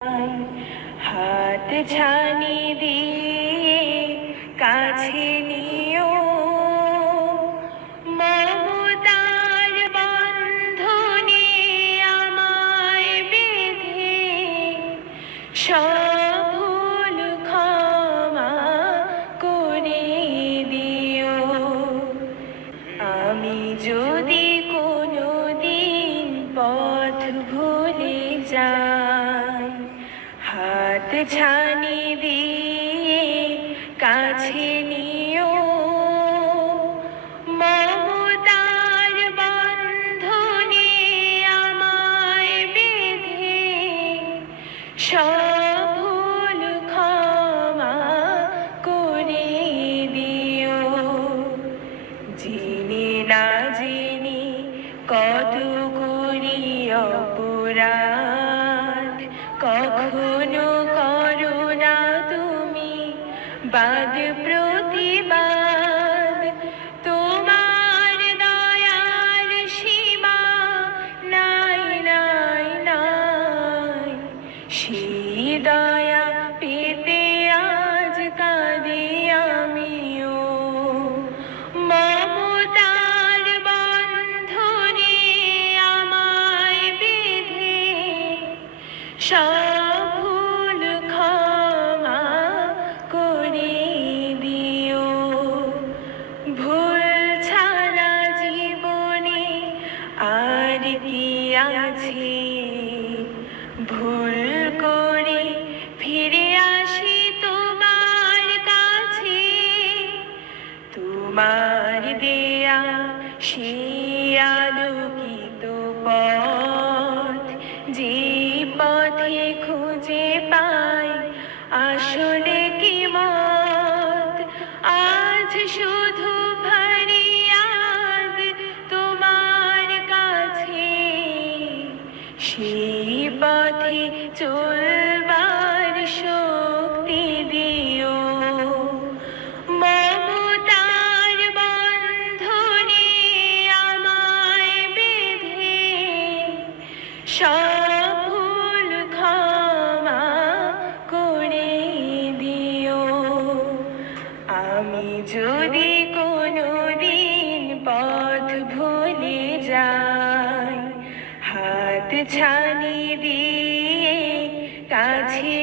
হাত ছানি দিয়ে কাছে নিও, মমতার বন্ধনে আমায় বেঁধে সব ভুল ক্ষমা করে দিও। আমি যদি কোনোদিন পথ ভুলে যাই, হাত ছানি দিয়ে কাছে নিও, মমতার বন্ধনে আমায় বেঁধে সব ভুল ক্ষমা করে দিও। জেনে না জেনে কত করি অপরাধ, কখনো করো না তুমি বাদ প্রতিবাদ। তোমার দয়ার সীমা নাই নাই নাই, সেই দয়া পেতে আজ কাঁদি আমিও। মমতার বন্ধনে আমায় বেঁধে সব ভুল ক্ষমা করে দিও। ভুল ছাড়া জীবনে আর কি আছে, ভুল করে ফিরে আসি তোমার কাছে। তোমার দেয়া সেই আলোকিত পথ, যে পথে খুঁজে পাই আসলে কি মত। আজ শুধু ফরিয়াদ তোমার কাছে, সেই পথে চলবার শক্তি দিও। মমতার বন্ধনে আমায় বেঁধে সব ভুল ক্ষমা করে দিও। আমি যদি কোনোদিন পথ ভুলে যাই, হাত ছানি দিয়ে কাছে